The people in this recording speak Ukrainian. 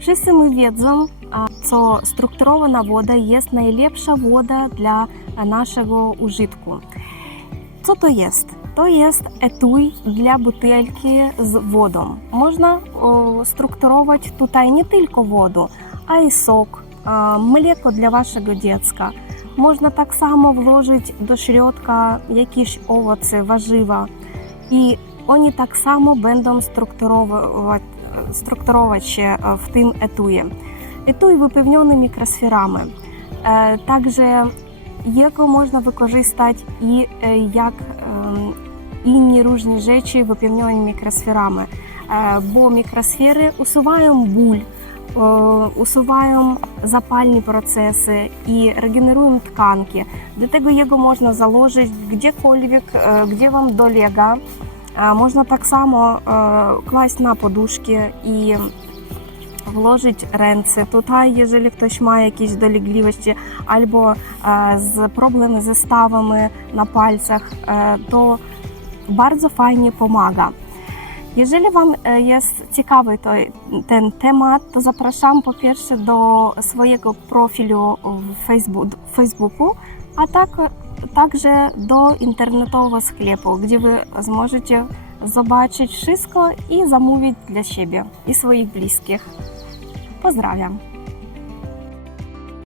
Wszyscy my wiedzą, co strukturowana woda jest najlepsza woda dla naszego użytku. Co to jest? To jest etui dla butelki z wodą. Można strukturować tutaj nie tylko wodę, a й сок, mleko dla waszego dziecka. Można tak samo włożyć do środka jakieś owoce, warzywa i oni tak samo będą strukturować структуроваче в тим етує. Етуй випевнений мікросферами. Е, Також його можна використати і е, як інші ем, різні речі випевнені мікросферами. Е, бо мікросфери усуваємо буль, усуваємо запальні процеси і регенеруємо тканки. До того його можна заложити, де-коль, де вам долега, Е, можна так само е, класть на подушки і вложити ренце. Тут, якщо хтось має якісь долігливості, або е, з проблеми зі ставами на пальцях, то дуже файні помага. Якщо вам є цікавий to, ten temat, to zapraszam po pierwsze do swojego profilu w Facebooku, a tak также до интернетового склепу, где вы сможете zobaczyć wszystko i zamówić dla siebie i swoich bliskich. Pozdrawiam!